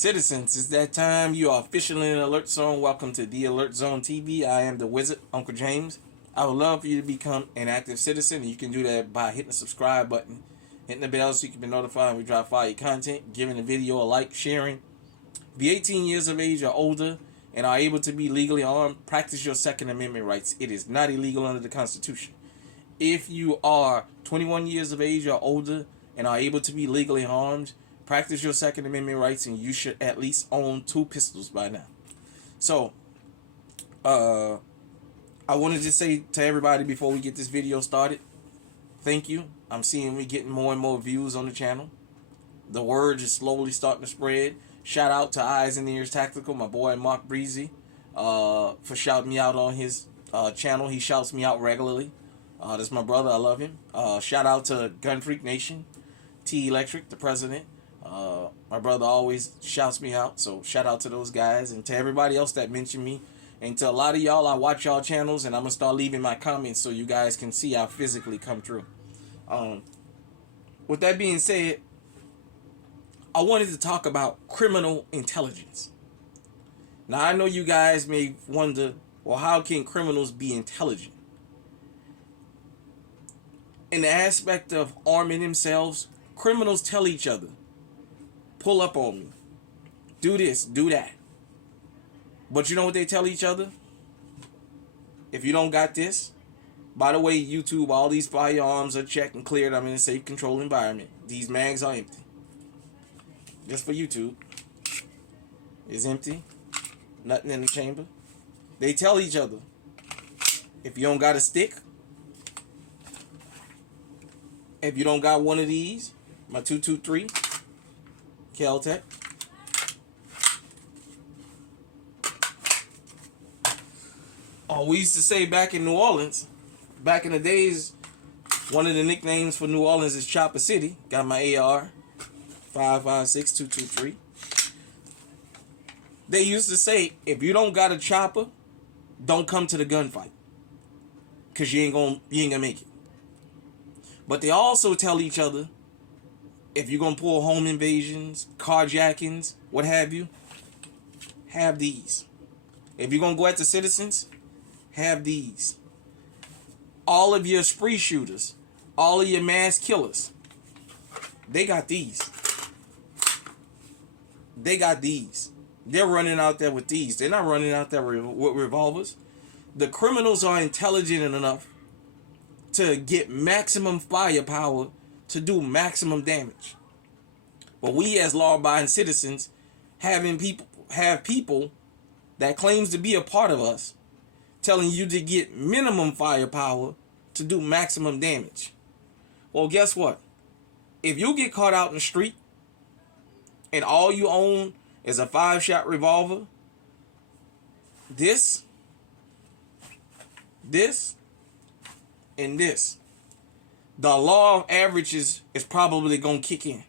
Citizens, it's that time. You are officially in the Alert Zone. Welcome to the Alert Zone TV. I am the Wizard, Uncle James. I would love for you to become an active citizen. You can do that by hitting the subscribe button, hitting the bell so you can be notified when we drop fire content, giving the video a like, sharing. Be 18 years of age or older and are able to be legally armed, practice your Second Amendment rights. It is not illegal under the Constitution. If you are 21 years of age or older and are able to be legally armed, practice your Second Amendment rights, and you should at least own 2 pistols by now. So, I wanted to say to everybody before we get this video started, thank you. I'm seeing we getting more and more views on the channel. The word is slowly starting to spread. Shout out to Eyes and Ears Tactical, my boy Mark Breezy, for shouting me out on his channel. He shouts me out regularly. That's my brother. I love him. Shout out to Gun Freak Nation, T Electric, the president. My brother always shouts me out, so shout out to those guys, and to everybody else that mentioned me, and to a lot of y'all. I watch y'all channels, and I'm gonna start leaving my comments so you guys can see I physically come through. With that being said, I wanted to talk about criminal intelligence. Now, I know you guys may wonder, well, how can criminals be intelligent? In the aspect of arming themselves, criminals tell each other, pull up on me, do this, do that. But you know what they tell each other? If you don't got this, by the way, YouTube, all these firearms are checked and cleared. I'm in a safe, controlled environment. These mags are empty. Just for YouTube. It's empty. Nothing in the chamber. They tell each other, if you don't got a stick, if you don't got one of these, my 223, Kel-Tec. Oh, we used to say back in New Orleans, back in the days, one of the nicknames for New Orleans is Chopper City. Got my AR, 5.56 223. They used to say, if you don't got a chopper, don't come to the gunfight, cause you ain't gonna make it. But they also tell each other, if you're going to pull home invasions, carjackings, what have you, have these. If you're going to go after citizens, have these. All of your spree shooters, all of your mass killers, they got these. They got these. They're running out there with these. They're not running out there with revolvers. The criminals are intelligent enough to get maximum firepower to do maximum damage. But we as law-abiding citizens have people that claims to be a part of us telling you to get minimum firepower to do maximum damage. Well, guess what? If you get caught out in the street and all you own is a 5-shot revolver, this, and this, the law of averages is probably going to kick in.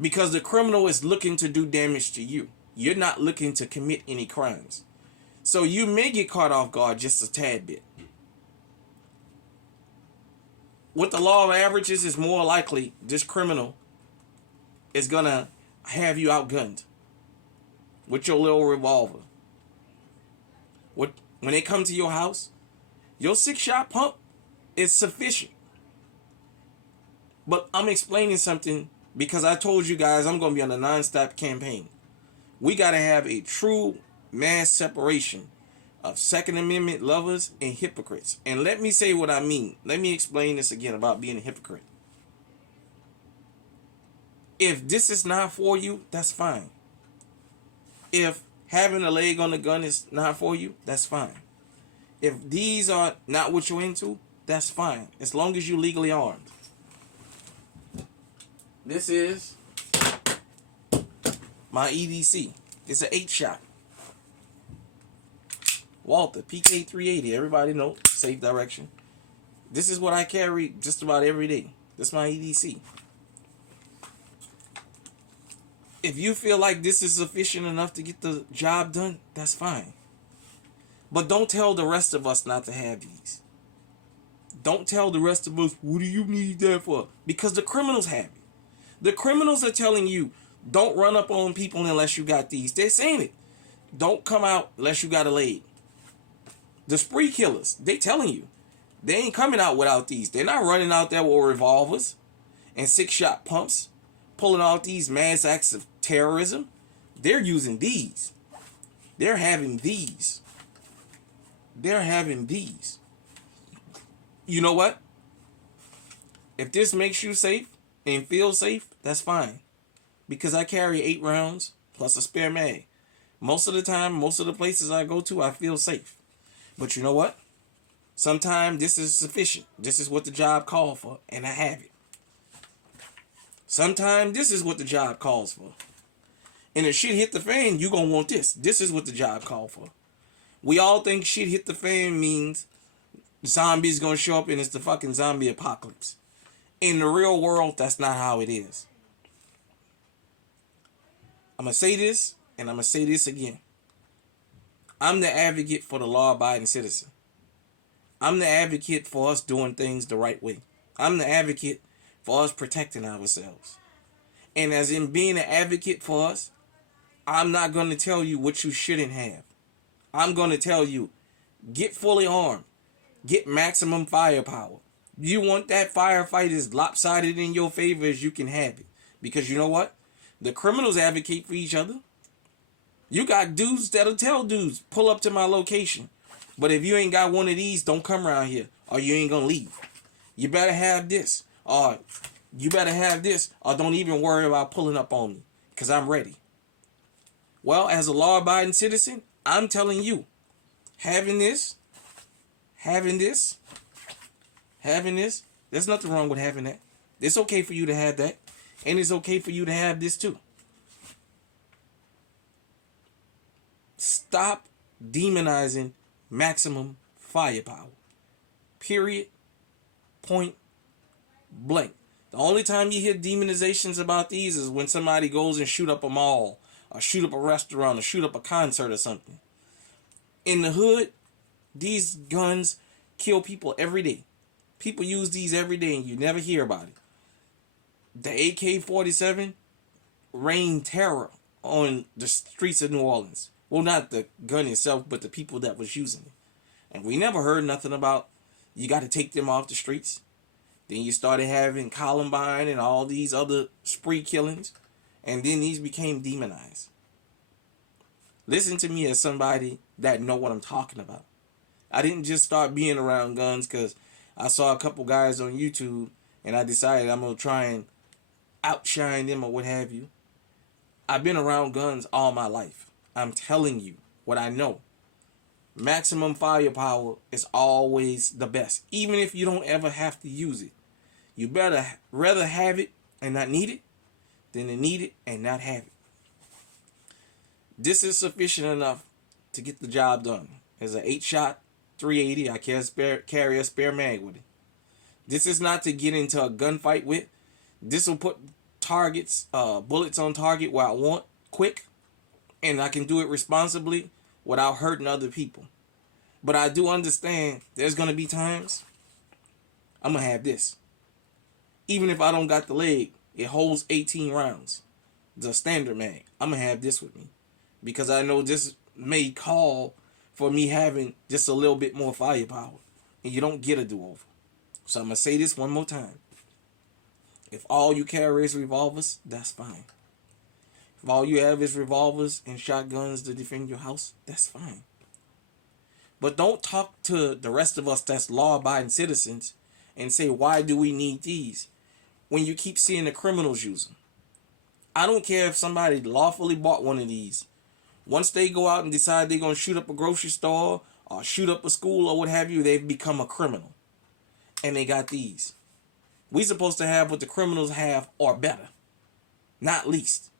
Because the criminal is looking to do damage to you. You're not looking to commit any crimes. So you may get caught off guard just a tad bit. With the law of averages, it's more likely this criminal is going to have you outgunned with your little revolver. When they come to your house, your 6-shot pump is sufficient. But I'm explaining something because I told you guys I'm going to be on a non-stop campaign. We got to have a true mass separation of Second Amendment lovers and hypocrites. And let me say what I mean. Let me explain this again about being a hypocrite. If this is not for you, that's fine. If having a leg on the gun is not for you, that's fine. If these are not what you're into, that's fine. As long as you're legally armed. This is my EDC. It's an 8-shot. Walther, PK380. Everybody know, safe direction. This is what I carry just about every day. This is my EDC. If you feel like this is sufficient enough to get the job done, that's fine. But don't tell the rest of us not to have these. Don't tell the rest of us, what do you need that for? Because the criminals have it. The criminals are telling you, Don't run up on people unless you got these. They're saying it. Don't come out unless you got a leg. The spree killers, they telling you. They ain't coming out without these. They're not running out there with revolvers and 6-shot pumps, pulling out these mass acts of terrorism. They're using these. They're having these. They're having these. You know what? If this makes you safe and feel safe, that's fine. Because I carry 8 rounds plus a spare mag. Most of the time, most of the places I go to, I feel safe. But you know what? Sometimes this is sufficient. This is what the job called for, and I have it. Sometimes this is what the job calls for. And if shit hit the fan, you gonna want this. This is what the job called for. We all think shit hit the fan means zombies gonna show up and it's the fucking zombie apocalypse. In the real world, that's not how it is. I'm gonna say this, and I'm gonna say this again. I'm the advocate for the law-abiding citizen. I'm the advocate for us doing things the right way. I'm the advocate for us protecting ourselves. And as in being an advocate for us, I'm not going to tell you what you shouldn't have. I'm going to tell you, get fully armed. Get maximum firepower. You want that firefight as lopsided in your favor as you can have it. Because you know what? The criminals advocate for each other. You got dudes that'll tell dudes, pull up to my location. But if you ain't got one of these, don't come around here, or you ain't gonna leave. You better have this, or you better have this, or don't even worry about pulling up on me, because I'm ready. Well, as a law-abiding citizen, I'm telling you, having this, there's nothing wrong with having that. It's okay for you to have that, and it's okay for you to have this too. Stop demonizing maximum firepower. Period. Point blank. The only time you hear demonizations about these is when somebody goes and shoot up a mall, or shoot up a restaurant, or shoot up a concert or something. In the hood, these guns kill people every day. People use these every day and you never hear about it. The AK-47 rained terror on the streets of New Orleans. Well, not the gun itself, but the people that was using it. And we never heard nothing about, you got to take them off the streets. Then you started having Columbine and all these other spree killings. And then these became demonized. Listen to me as somebody that know what I'm talking about. I didn't just start being around guns because I saw a couple guys on YouTube and I decided I'm going to try and outshine them or what have you. I've been around guns all my life. I'm telling you what I know. Maximum firepower is always the best. Even if you don't ever have to use it. You better rather have it and not need it than to need it and not have it. This is sufficient enough to get the job done. As an 8-shot 380, I carry a spare mag with it. This is not to get into a gunfight with. This will put bullets on target where I want, quick. And I can do it responsibly without hurting other people. But I do understand there's going to be times I'm going to have this. Even if I don't got the leg, it holds 18 rounds. The standard mag. I'm going to have this with me. Because I know this may call for me having just a little bit more firepower. And you don't get a do-over. So I'm going to say this one more time. If all you carry is revolvers, that's fine. If all you have is revolvers and shotguns to defend your house, that's fine. But don't talk to the rest of us that's law-abiding citizens and say, why do we need these? When you keep seeing the criminals use them. I don't care if somebody lawfully bought one of these. Once they go out and decide they're going to shoot up a grocery store or shoot up a school or what have you, they've become a criminal. And they got these. We supposed to have what the criminals have or better. Not least.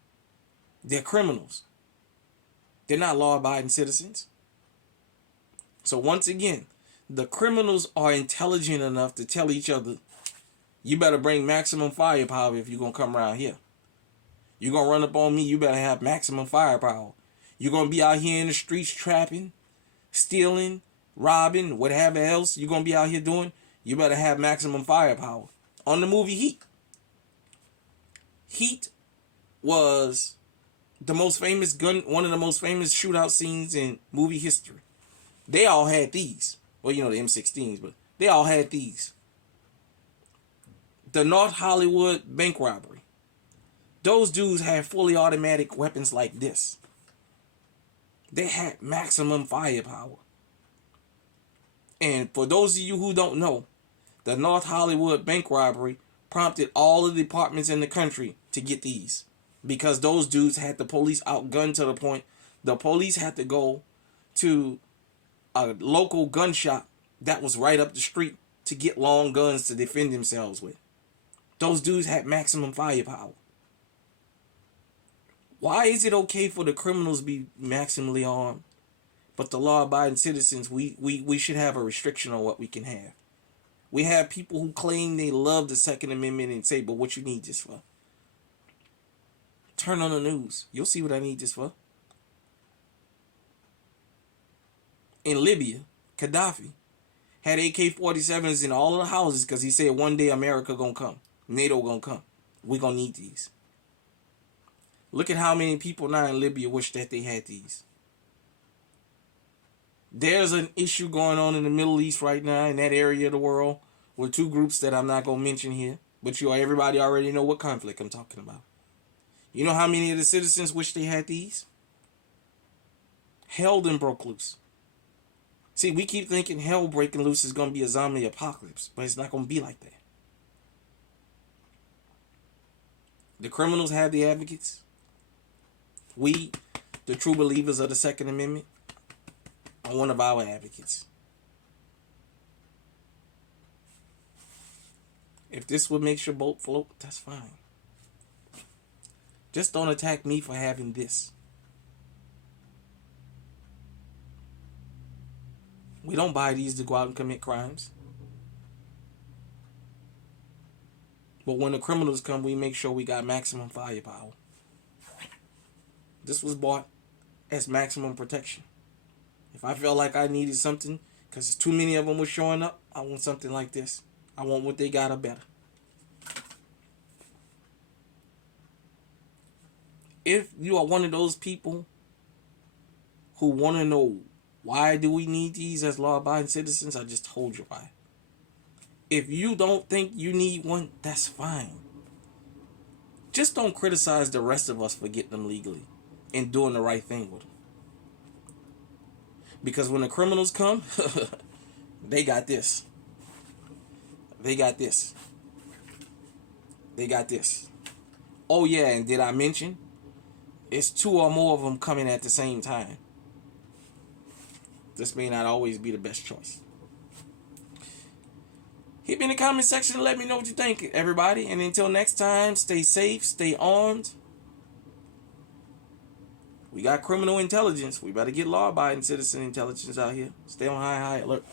They're criminals. They're not law-abiding citizens. So once again, the criminals are intelligent enough to tell each other, you better bring maximum firepower if you're going to come around here. You're going to run up on me, you better have maximum firepower. You're going to be out here in the streets trapping, stealing, robbing, whatever else you're going to be out here doing, you better have maximum firepower. On the movie Heat. Heat was the most famous gun, one of the most famous shootout scenes in movie history. They all had these. Well, you know, the M16s, but they all had these. The North Hollywood bank robbery. Those dudes had fully automatic weapons like this. They had maximum firepower. And for those of you who don't know, the North Hollywood bank robbery prompted all of the departments in the country to get these. Because those dudes had the police outgunned to the point the police had to go to a local gun shop that was right up the street to get long guns to defend themselves with. Those dudes had maximum firepower. Why is it okay for the criminals to be maximally armed, but the law-abiding citizens, we should have a restriction on what we can have? We have people who claim they love the Second Amendment and say, but what you need this for? Turn on the news. You'll see what I need this for. In Libya, Gaddafi had AK-47s in all of the houses because he said one day America gonna come. NATO gonna come. We gonna need these. Look at how many people now in Libya wish that they had these. There's an issue going on in the Middle East right now, in that area of the world, with two groups that I'm not gonna mention here, but everybody already know what conflict I'm talking about. You know how many of the citizens wish they had these? Hell done broke loose. See, we keep thinking hell breaking loose is going to be a zombie apocalypse, but it's not going to be like that. The criminals have the advocates. We, the true believers of the Second Amendment, are one of our advocates. If this would make your boat float, that's fine. Just don't attack me for having this. We don't buy these to go out and commit crimes. But when the criminals come, we make sure we got maximum firepower. This was bought as maximum protection. If I felt like I needed something, because too many of them were showing up, I want something like this. I want what they got or better. If you are one of those people who want to know why do we need these as law-abiding citizens, I just told you why. If you don't think you need one, that's fine. Just don't criticize the rest of us for getting them legally and doing the right thing with them. Because when the criminals come, they got this. They got this. They got this. Oh yeah, and did I mention? It's two or more of them coming at the same time. This may not always be the best choice. Hit me in the comment section and let me know what you think, everybody. And until next time, stay safe, stay armed. We got criminal intelligence. We better get law-abiding citizen intelligence out here. Stay on high alert.